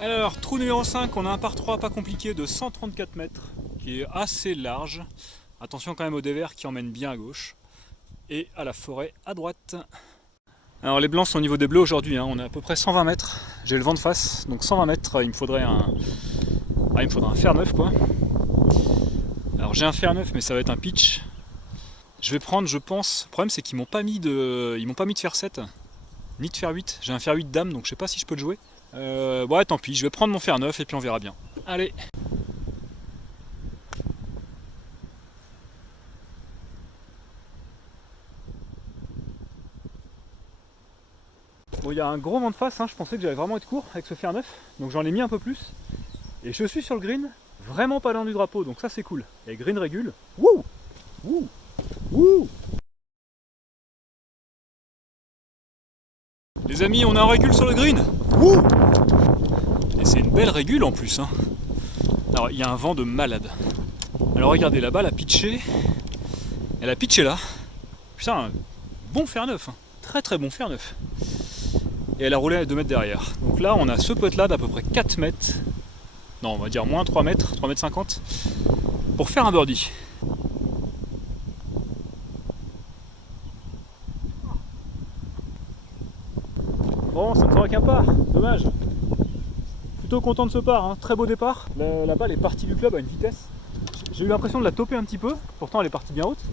Alors, trou numéro 5, on a un par 3 pas compliqué de 134 mètres, qui est assez large. Attention quand même au dévers qui emmène bien à gauche. Et à la forêt à droite. Alors les blancs sont au niveau des bleus aujourd'hui, hein. On est à peu près 120 mètres. J'ai le vent de face, donc 120 mètres, il me faudrait un fer neuf quoi. Alors j'ai un fer neuf mais ça va être un pitch. Je vais prendre, je pense, le problème c'est qu'ils m'ont pas mis de fer 7, ni de fer 8. J'ai un fer 8 dame donc je sais pas si je peux le jouer. Ouais tant pis, je vais prendre mon fer neuf et puis on verra bien. Allez. Bon, il y a un gros vent de face, hein. Je pensais que j'allais vraiment être court avec ce fer neuf, donc j'en ai mis un peu plus. Et je suis sur le green, vraiment pas loin du drapeau, donc ça c'est cool. Et green régule. Wouh, wouh, wouh. Les amis, on a un régule sur le green. Wouh. Et c'est une belle régule en plus, hein. Alors il y a un vent de malade. Alors regardez là-bas, elle a pitché. Elle a pitché là. Putain, un bon fer neuf, hein. Très très bon fer neuf. Et elle a roulé à 2 mètres derrière. Donc là on a ce pote là d'à peu près 4 mètres. Non, on va dire moins 3 mètres, 3 mètres 50 pour faire un birdie. Bon, ça ne fera qu'un par, dommage. Plutôt content de ce par, hein. Très beau départ. La balle est partie du club à une vitesse. J'ai eu l'impression de la toper un petit peu, pourtant elle est partie bien haute.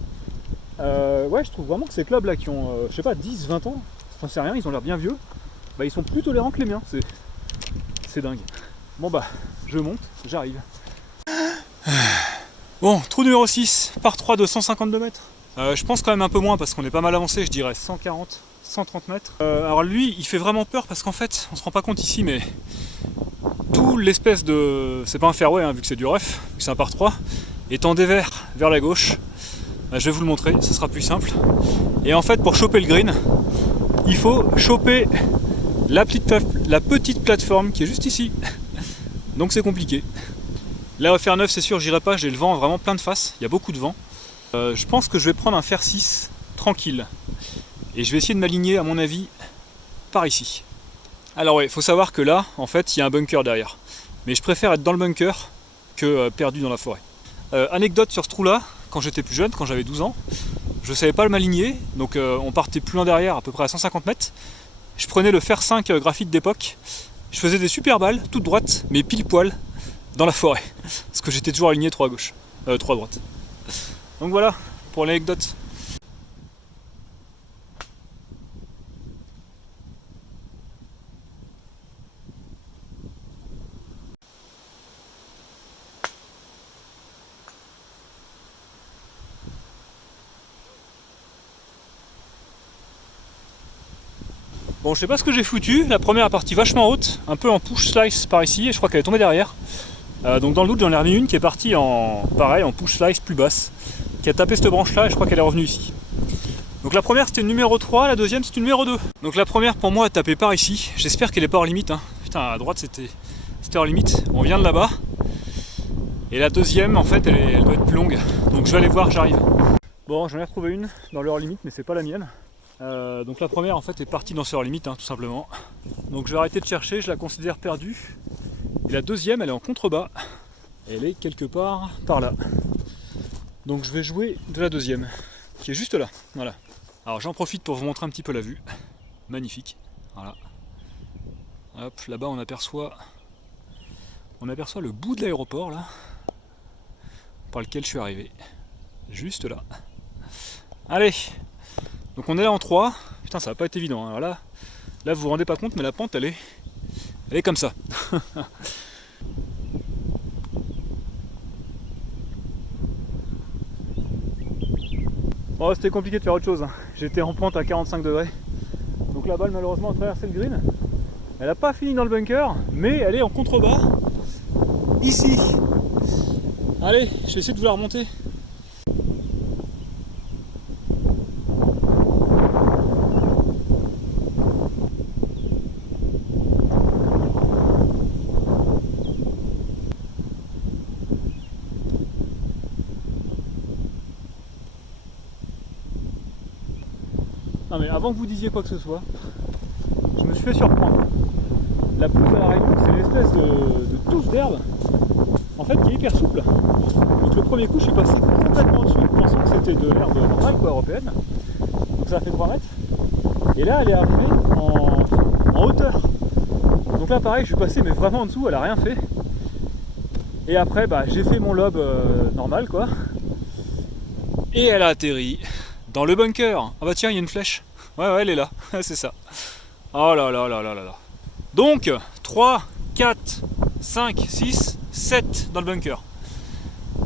Ouais, je trouve vraiment que ces clubs là qui ont, je sais pas, 10, 20 ans, j'en sais rien, ils ont l'air bien vieux, bah ils sont plus tolérants que les miens, c'est dingue. Bon bah, je monte, j'arrive. Bon, trou numéro 6, par 3 de 152 mètres. Je pense quand même un peu moins parce qu'on est pas mal avancé, je dirais 140, 130 mètres. Alors lui, il fait vraiment peur parce qu'en fait, on se rend pas compte ici, mais tout l'espèce de... C'est pas un fairway, hein, vu que c'est du rough, vu que c'est un par 3, est en dévers vers la gauche. Je vais vous le montrer, ce sera plus simple. Et en fait, pour choper le green, il faut choper la petite plateforme qui est juste ici. Donc c'est compliqué. Là au fer 9 c'est sûr j'irai pas, j'ai le vent vraiment plein de face, il y a beaucoup de vent. Je pense que je vais prendre un fer 6 tranquille. Et je vais essayer de m'aligner à mon avis par ici. Alors ouais, il faut savoir que là en fait il y a un bunker derrière. Mais je préfère être dans le bunker que perdu dans la forêt. Anecdote sur ce trou là, quand j'étais plus jeune, quand j'avais 12 ans, je savais pas le m'aligner, donc on partait plus loin derrière, à peu près à 150 mètres. Je prenais le fer 5 graphite d'époque, je faisais des super balles, toutes droites, mais pile poil, dans la forêt. Parce que j'étais toujours aligné 3 à gauche, 3 à droite. Donc voilà, pour l'anecdote. Bon, je sais pas ce que j'ai foutu, la première est partie vachement haute, un peu en push slice par ici, et je crois qu'elle est tombée derrière. Donc dans le doute, j'en ai remis une qui est partie en push slice plus basse, qui a tapé cette branche là, et je crois qu'elle est revenue ici. Donc la première c'était une numéro 3, la deuxième c'était une numéro 2. Donc la première pour moi a tapé par ici, j'espère qu'elle est pas hors limite, hein. Putain, à droite c'était hors limite, on vient de là-bas. Et la deuxième en fait elle doit être plus longue, donc je vais aller voir, j'arrive. Bon, j'en ai retrouvé une dans le hors limite, mais c'est pas la mienne. Donc la première en fait est partie dans ce hors limite, hein, tout simplement. Donc je vais arrêter de chercher, je la considère perdue. Et la deuxième elle est en contrebas, elle est quelque part par là. Donc je vais jouer de la deuxième, qui est juste là, voilà. Alors j'en profite pour vous montrer un petit peu la vue, magnifique, voilà. Hop, là-bas on aperçoit le bout de l'aéroport là, par lequel je suis arrivé, juste là. Allez, donc on est là en 3, putain ça va pas être évident, hein. Alors là vous vous rendez pas compte mais la pente elle est comme ça. Bon, c'était compliqué de faire autre chose, hein. J'étais en pente à 45 degrés, donc la balle malheureusement a traversé le green. Elle n'a pas fini dans le bunker, mais elle est en contrebas, ici. Allez, je vais essayer de vous la remonter. Non mais avant que vous disiez quoi que ce soit, je me suis fait surprendre. La pelouse à la Réunion, c'est une espèce de touche d'herbe en fait qui est hyper souple. Donc le premier coup je suis passé complètement dessus, pensant que c'était de l'herbe normale quoi, européenne. Donc ça a fait 3 mètres. Et là elle est arrivée en hauteur. Donc là pareil je suis passé mais vraiment en dessous, elle a rien fait. Et après bah, j'ai fait mon lob normal quoi. Et elle a atterri dans le bunker. Ah bah tiens il y a une flèche. Ouais elle est là, c'est ça. Oh là là là là là là. Donc 3, 4, 5, 6, 7 dans le bunker.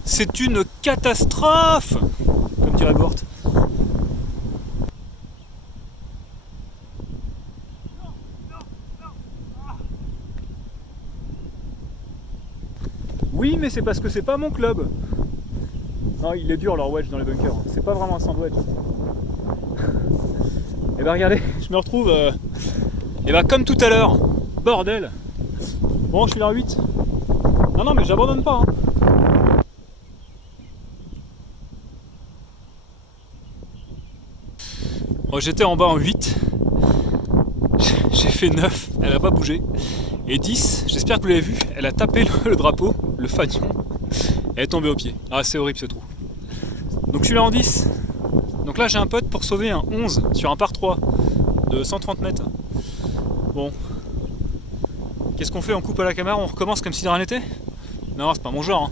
C'est une catastrophe, comme dirait Bort. Oui, mais c'est parce que c'est pas mon club. Non, il est dur leur wedge dans les bunkers. C'est pas vraiment un sandwich. Et bah regardez, je me retrouve et bah comme tout à l'heure. Bordel. Bon, je suis là en 8. Non, mais j'abandonne pas. Hein. Bon, j'étais en bas en 8. J'ai fait 9, elle a pas bougé. Et 10, j'espère que vous l'avez vu, elle a tapé le drapeau, le fanion. Elle est tombée au pied. Ah, c'est horrible ce trou. Donc je suis là en 10. Donc là, j'ai un pote pour sauver un 11 sur un par 3 de 130 mètres. Bon. Qu'est-ce qu'on fait? On coupe à la caméra, on recommence comme si de rien n'était? Non, c'est pas mon genre. Hein.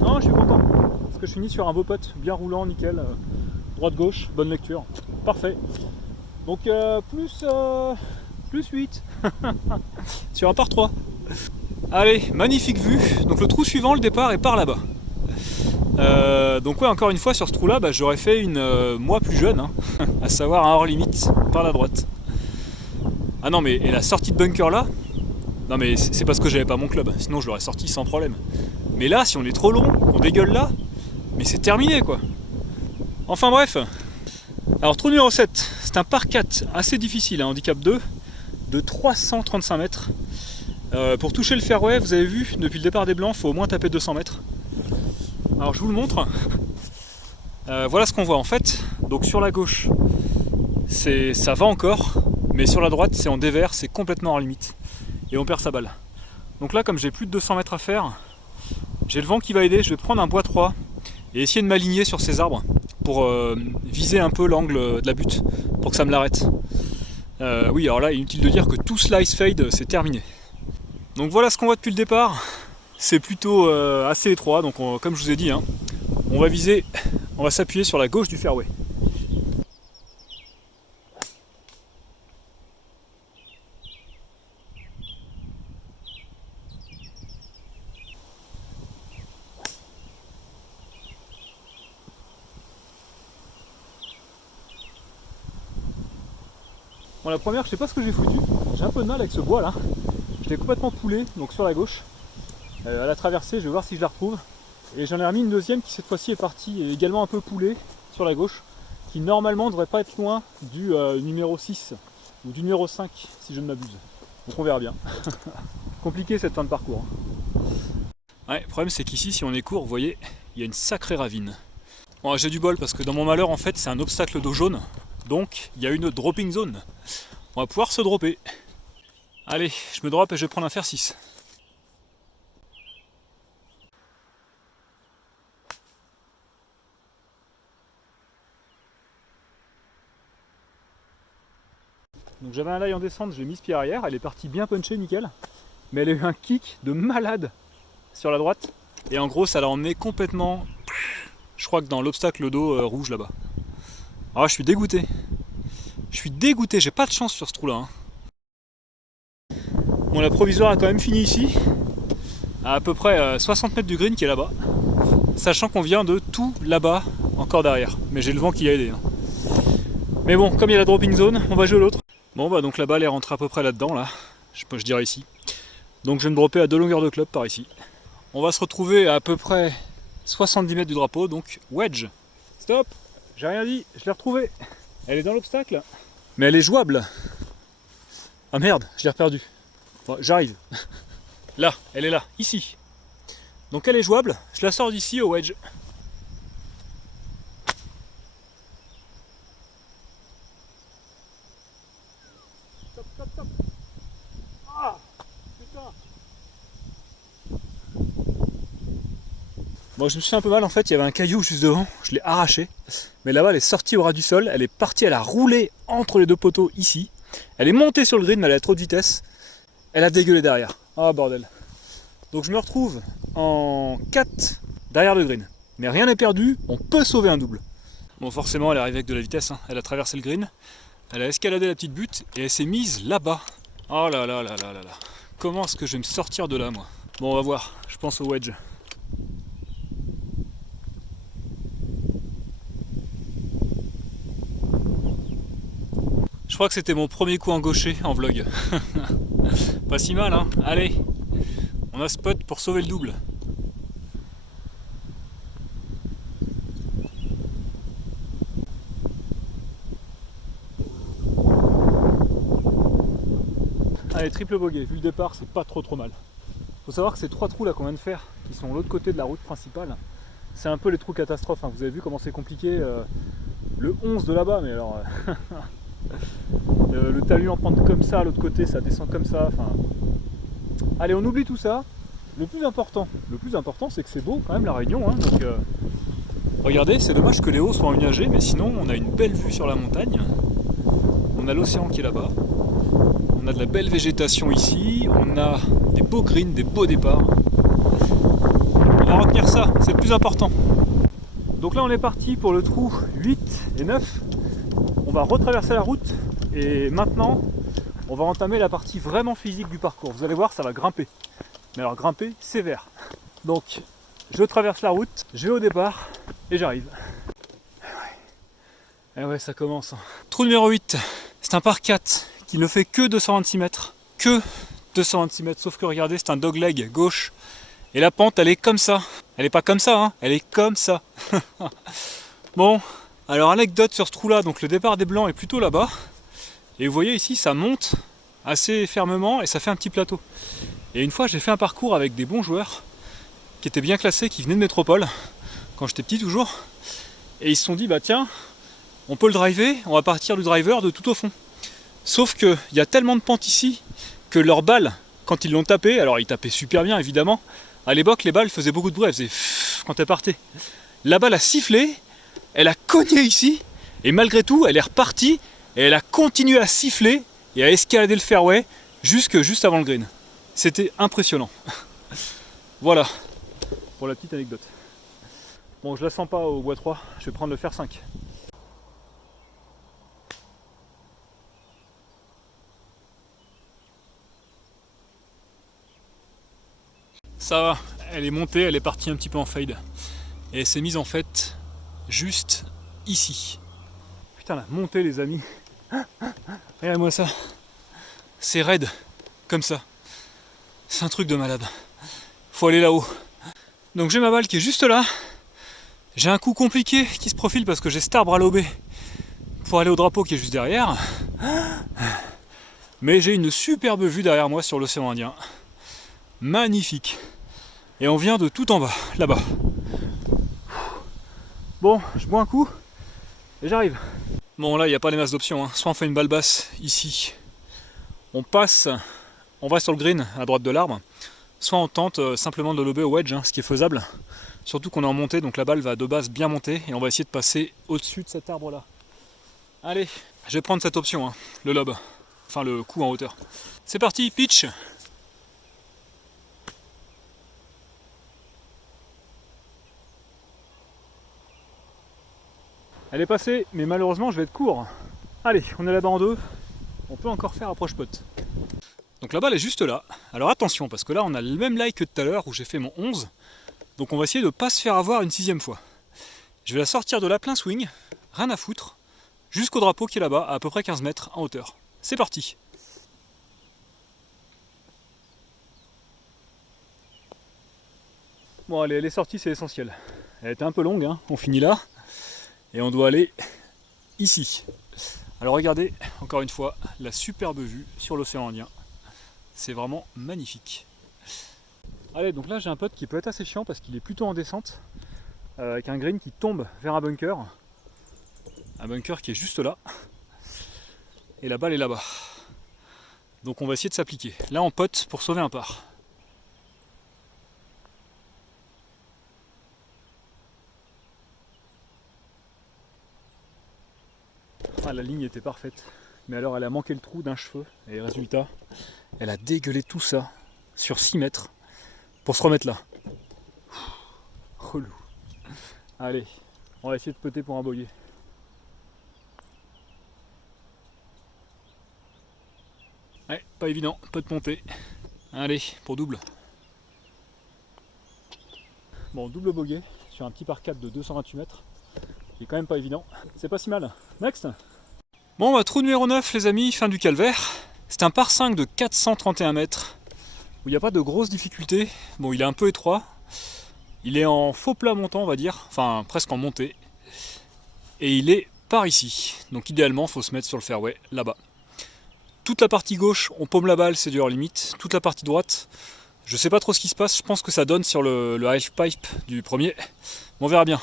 Non, je suis content. Parce que je finis sur un beau pote, bien roulant, nickel. Droite-gauche, bonne lecture. Parfait. Donc plus 8. Sur un par 3. Allez, magnifique vue. Donc le trou suivant, le départ est par là-bas. Donc ouais, encore une fois, sur ce trou-là, bah, j'aurais fait une moi plus jeune, hein, à savoir un hors limite par la droite. Ah non, mais et la sortie de bunker là, non mais c'est parce que j'avais pas mon club, sinon je l'aurais sorti sans problème. Mais là, si on est trop long, qu'on dégueule là, mais c'est terminé quoi. Enfin bref. Alors trou numéro 7, c'est un par 4 assez difficile, un handicap 2 de 335 mètres. Pour toucher le fairway, vous avez vu, depuis le départ des blancs, il faut au moins taper 200 mètres. Alors je vous le montre. Voilà ce qu'on voit en fait. Donc sur la gauche, ça va encore, mais sur la droite, c'est en dévers, c'est complètement hors limite. Et on perd sa balle. Donc là, comme j'ai plus de 200 mètres à faire, j'ai le vent qui va aider, je vais prendre un bois 3 et essayer de m'aligner sur ces arbres pour viser un peu l'angle de la butte, pour que ça me l'arrête. Oui, alors là, inutile de dire que tout slice fade, c'est terminé. Donc voilà ce qu'on voit depuis le départ. C'est plutôt assez étroit, donc comme je vous ai dit, hein, on va viser, on va s'appuyer sur la gauche du fairway. Bon, la première, je sais pas ce que j'ai foutu. J'ai un peu de mal avec ce bois là. Je l'ai complètement poulé, donc sur la gauche. À la traversée, je vais voir si je la retrouve. Et j'en ai remis une deuxième qui cette fois-ci est partie également un peu poulée sur la gauche, qui normalement ne devrait pas être loin du numéro 6 ou du numéro 5 si je ne m'abuse. Donc on verra bien. Compliqué cette fin de parcours. Ouais, le problème c'est qu'ici, si on est court, vous voyez, il y a une sacrée ravine. Bon, j'ai du bol parce que dans mon malheur, en fait, c'est un obstacle d'eau jaune. Donc, il y a une dropping zone. On va pouvoir se dropper. Allez, je me drop et je vais prendre un fer 6. Donc j'avais un lie en descente, j'ai mis ce pied arrière, elle est partie bien punchée, nickel. Mais elle a eu un kick de malade sur la droite. Et en gros, ça l'a emmené complètement, je crois que dans l'obstacle d'eau rouge là-bas. Ah, je suis dégoûté. Je suis dégoûté, j'ai pas de chance sur ce trou-là. Hein. Bon, la provisoire a quand même fini ici, à peu près 60 mètres du green qui est là-bas. Sachant qu'on vient de tout là-bas, encore derrière. Mais j'ai le vent qui a aidé. Hein. Mais bon, comme il y a la dropping zone, on va jouer l'autre. Bon bah donc la balle est rentrée à peu près là-dedans, là. Je dirais ici. Donc je vais me dropper à 2 longueurs de club par ici. On va se retrouver à peu près 70 mètres du drapeau, donc wedge. Stop, j'ai rien dit, je l'ai retrouvée. Elle est dans l'obstacle. Mais elle est jouable. Ah merde, je l'ai reperdue. Bon, j'arrive. Là, elle est là, ici. Donc elle est jouable, je la sors d'ici au wedge. Bon, je me suis fait un peu mal en fait, il y avait un caillou juste devant, je l'ai arraché. Mais là-bas, elle est sortie au ras du sol, elle est partie, elle a roulé entre les deux poteaux ici. Elle est montée sur le green, mais elle a trop de vitesse. Elle a dégueulé derrière. Ah bordel. Donc je me retrouve en 4 derrière le green. Mais rien n'est perdu, on peut sauver un double. Bon, forcément, elle est arrivée avec de la vitesse, hein. Elle a traversé le green, elle a escaladé la petite butte et elle s'est mise là-bas. Oh là là là là là là. Comment est-ce que je vais me sortir de là, moi? Bon, on va voir, je pense au wedge. Je crois que c'était mon premier coup en gaucher en vlog. Pas si mal, hein. Allez, on a spot pour sauver le double. Allez, triple bogey. Vu le départ, c'est pas trop mal. Faut savoir que ces 3 trous là qu'on vient de faire, qui sont de l'autre côté de la route principale, c'est un peu les trous catastrophes, hein. Vous avez vu comment c'est compliqué. Le 11 de là-bas, mais alors... le talus en pente comme ça, à l'autre côté, ça descend comme ça. Enfin... Allez, on oublie tout ça. Le plus important, c'est que c'est beau quand même la Réunion. Hein, donc, regardez, c'est dommage que les hauts soient ennuagés, mais sinon on a une belle vue sur la montagne. On a l'océan qui est là-bas. On a de la belle végétation ici. On a des beaux greens, des beaux départs. On va retenir ça, c'est le plus important. Donc là on est parti pour le trou 8 et 9. On va retraverser la route et maintenant on va entamer la partie vraiment physique du parcours. Vous allez voir, ça va grimper. Mais alors grimper sévère. Donc je traverse la route, je vais au départ et j'arrive. Et ouais, ça commence. Trou numéro 8, c'est un par 4 qui ne fait que 226 mètres. Que 226 mètres, sauf que regardez, c'est un dogleg gauche. Et la pente, elle est comme ça. Elle est pas comme ça, hein, elle est comme ça. Bon, alors anecdote sur ce trou-là, donc le départ des blancs est plutôt là-bas. Et vous voyez ici, ça monte assez fermement et ça fait un petit plateau. Et une fois, j'ai fait un parcours avec des bons joueurs qui étaient bien classés, qui venaient de métropole, quand j'étais petit toujours. Et ils se sont dit, bah tiens, on peut le driver, on va partir du driver de tout au fond. Sauf qu'il y a tellement de pente ici que leurs balles, quand ils l'ont tapé, alors ils tapaient super bien évidemment, à l'époque les balles faisaient beaucoup de bruit, elles faisaient quand elles partaient. La balle a sifflé, elle a cogné ici, et malgré tout elle est repartie, et elle a continué à siffler et à escalader le fairway juste avant le green. C'était impressionnant. Voilà, pour la petite anecdote. Bon, je la sens pas au bois 3, je vais prendre le fer 5. Ça va, elle est montée, elle est partie un petit peu en fade. Et elle s'est mise en fait juste ici. Putain, la montée les amis. Regardez-moi ça. C'est raide, comme ça. C'est un truc de malade. Faut aller là-haut. Donc j'ai ma balle qui est juste là. J'ai un coup compliqué qui se profile parce que j'ai cet arbre à lobé pour aller au drapeau qui est juste derrière. Mais j'ai une superbe vue derrière moi sur l'océan Indien. Magnifique. Et on vient de tout en bas, là-bas. Bon, je bois un coup et j'arrive. Bon, là, il n'y a pas les masses d'options, hein. Soit on fait une balle basse ici, on passe, on va sur le green à droite de l'arbre, soit on tente simplement de lober au wedge, hein, ce qui est faisable. Surtout qu'on est en montée, donc la balle va de base bien monter et on va essayer de passer au-dessus de cet arbre-là. Allez, je vais prendre cette option, hein, le lob, enfin le coup en hauteur. C'est parti, pitch. Elle est passée, mais malheureusement je vais être court. Allez, on est là-bas en 2. On peut encore faire approche pote. Donc la balle est juste là. Alors attention, parce que là on a le même lie que tout à l'heure où j'ai fait mon 11. Donc on va essayer de ne pas se faire avoir une 6ème fois. Je vais la sortir de là plein swing, rien à foutre, jusqu'au drapeau qui est là-bas, à peu près 15 mètres en hauteur. C'est parti. Bon allez, elle est sortie, c'est essentiel. Elle était un peu longue, hein. On finit là. Et on doit aller ici. Alors regardez, encore une fois, la superbe vue sur l'océan Indien. C'est vraiment magnifique. Allez, donc là j'ai un putt qui peut être assez chiant parce qu'il est plutôt en descente, avec un green qui tombe vers un bunker. Un bunker qui est juste là. Et la balle est là-bas. Donc on va essayer de s'appliquer. Là on putt pour sauver un par. Ah, la ligne était parfaite. Mais alors elle a manqué le trou d'un cheveu. Et résultat, elle a dégueulé tout ça sur 6 mètres pour se remettre là. Relou. Allez, on va essayer de poter pour un boyer. Ouais, pas évident, pas de montée. Allez, pour double. Bon, double bogey sur un petit par 4 de 228 mètres. Il est quand même pas évident. C'est pas si mal. Next. Bon, bah, trou numéro 9, les amis, fin du calvaire. C'est un par 5 de 431 mètres. Où il n'y a pas de grosses difficultés. Bon, il est un peu étroit. Il est en faux plat montant, on va dire. Enfin, presque en montée. Et il est par ici. Donc idéalement, il faut se mettre sur le fairway, là-bas. Toute la partie gauche, on paume la balle, c'est du hors limite. Toute la partie droite, je sais pas trop ce qui se passe. Je pense que ça donne sur le half pipe du premier. On verra bien.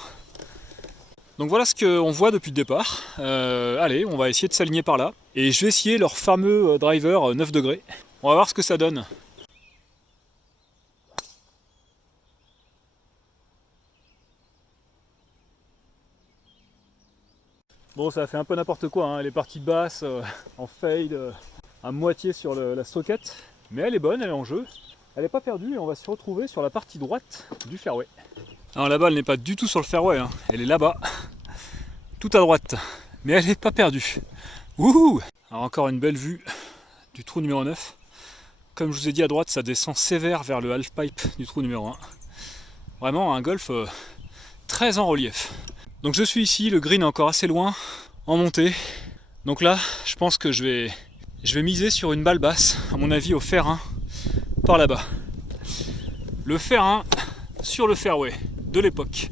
Donc voilà ce qu'on voit depuis le départ. Allez, on va essayer de s'aligner par là. Et je vais essayer leur fameux driver 9 degrés. On va voir ce que ça donne. Bon, ça a fait un peu n'importe quoi, hein. Elle est partie basse, en fade, à moitié sur la socket. Mais elle est bonne, elle est en jeu. Elle n'est pas perdue et on va se retrouver sur la partie droite du fairway. Alors la balle n'est pas du tout sur le fairway, hein. Elle est là-bas, tout à droite. Mais elle n'est pas perdue. Wouhou! Alors encore une belle vue du trou numéro 9. Comme je vous ai dit, à droite, ça descend sévère vers le half pipe du trou numéro 1. Vraiment un golf très en relief. Donc je suis ici, le green est encore assez loin, en montée. Donc là, je pense que je vais miser sur une balle basse, à mon avis au fer 1, par là-bas. Le fer 1 sur le fairway de l'époque.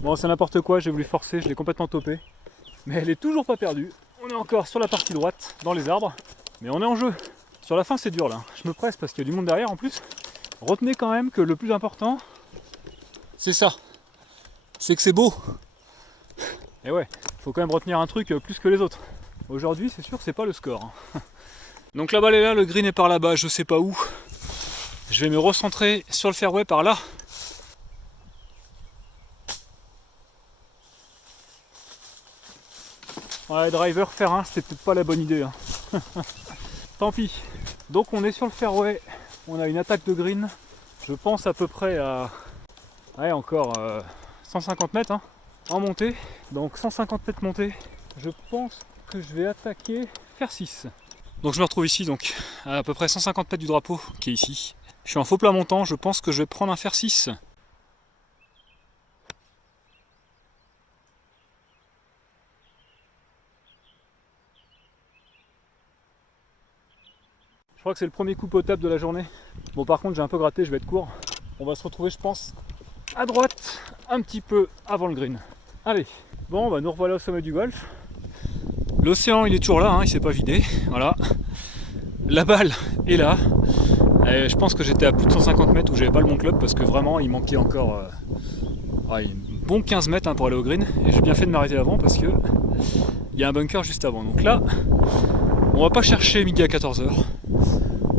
Bon, c'est n'importe quoi, j'ai voulu forcer, je l'ai complètement topé. Mais elle est toujours pas perdue. On est encore sur la partie droite, dans les arbres. Mais on est en jeu. Sur la fin, c'est dur là. Je me presse parce qu'il y a du monde derrière en plus. Retenez quand même que le plus important, c'est ça. C'est que c'est beau. Et ouais, faut quand même retenir un truc plus que les autres. Aujourd'hui, c'est sûr, c'est pas le score. Donc la balle est là, le green est par là-bas, je sais pas où. Je vais me recentrer sur le fairway par là. Ouais, driver faire 1, c'était peut-être pas la bonne idée. Hein. Tant pis. Donc on est sur le fairway, on a une attaque de green, je pense à peu près à encore 150 mètres hein, en montée. Donc 150 mètres montée, je pense que je vais attaquer fer 6. Donc je me retrouve ici donc à peu près 150 mètres du drapeau qui est ici. Je suis en faux plat montant, je pense que je vais prendre un fer 6. Je crois que c'est le premier coup potable de la journée. Bon par contre j'ai un peu gratté, je vais être court. On va se retrouver je pense à droite, un petit peu avant le green. Allez, bon bah nous revoilà au sommet du golf. L'océan il est toujours là, hein, il s'est pas vidé. Voilà. La balle est là. Et je pense que j'étais à plus de 150 mètres où j'avais pas le bon club parce que vraiment il manquait encore bon 15 mètres hein, pour aller au green. Et j'ai bien fait de m'arrêter avant parce que il y a un bunker juste avant. Donc là, on va pas chercher midi à 14h.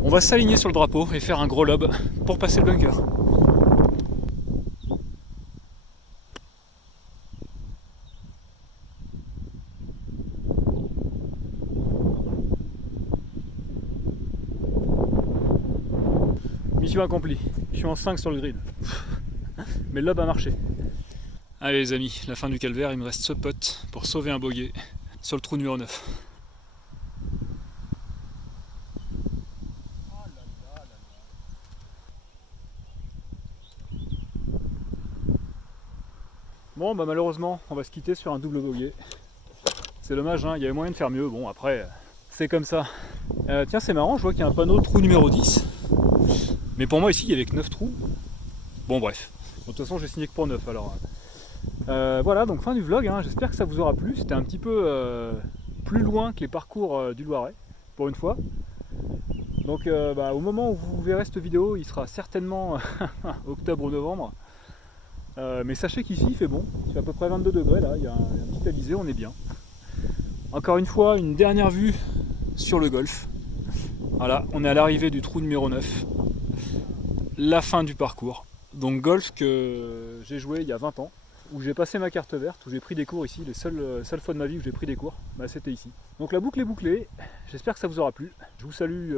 On va s'aligner sur le drapeau et faire un gros lob pour passer le bunker. Mission accomplie. Je suis en 5 sur le grid. Mais le lob a marché. Allez les amis, la fin du calvaire, il me reste ce putt pour sauver un bogey sur le trou numéro 9. Bon bah malheureusement on va se quitter sur un double bogey. C'est dommage hein, il y avait moyen de faire mieux, bon après c'est comme ça. Tiens c'est marrant, je vois qu'il y a un panneau trou numéro 10. Mais pour moi ici il y avait que 9 trous. Bon bref, de toute façon j'ai signé que pour 9 alors. Voilà donc fin du vlog, hein. J'espère que ça vous aura plu. C'était un petit peu plus loin que les parcours du Loiret, pour une fois. Donc au moment où vous verrez cette vidéo, il sera certainement octobre ou novembre. Mais sachez qu'ici il fait bon, il fait à peu près 22 degrés là, il y a un petit alizé, on est bien. Encore une fois, une dernière vue sur le golf. Voilà, on est à l'arrivée du trou numéro 9. La fin du parcours. Donc golf que j'ai joué il y a 20 ans, où j'ai passé ma carte verte, où j'ai pris des cours ici, les seules fois de ma vie où j'ai pris des cours, bah, c'était ici. Donc la boucle est bouclée, j'espère que ça vous aura plu. Je vous salue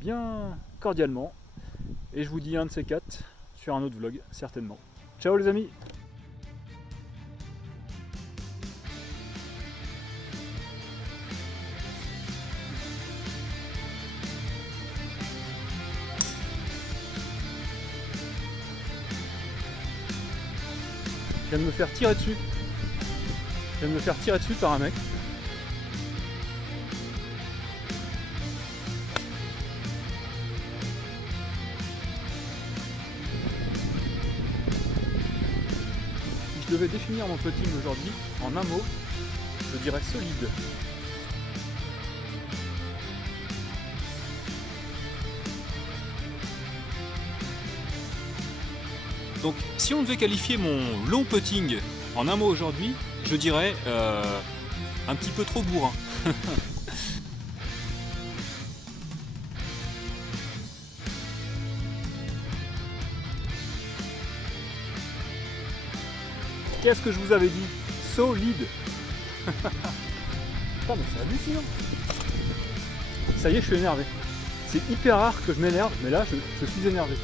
bien cordialement, et je vous dis un de ces quatre sur un autre vlog, certainement. Ciao les amis! Je viens de me faire tirer dessus. Je viens de me faire tirer dessus par un mec. Si je devais définir mon putting aujourd'hui en un mot, je dirais solide. Donc si on devait qualifier mon long putting en un mot aujourd'hui, je dirais un petit peu trop bourrin. Qu'est-ce que je vous avais dit? Solide. Putain mais c'est hallucinant. Ça y est, je suis énervé. C'est hyper rare que je m'énerve, mais là je suis énervé.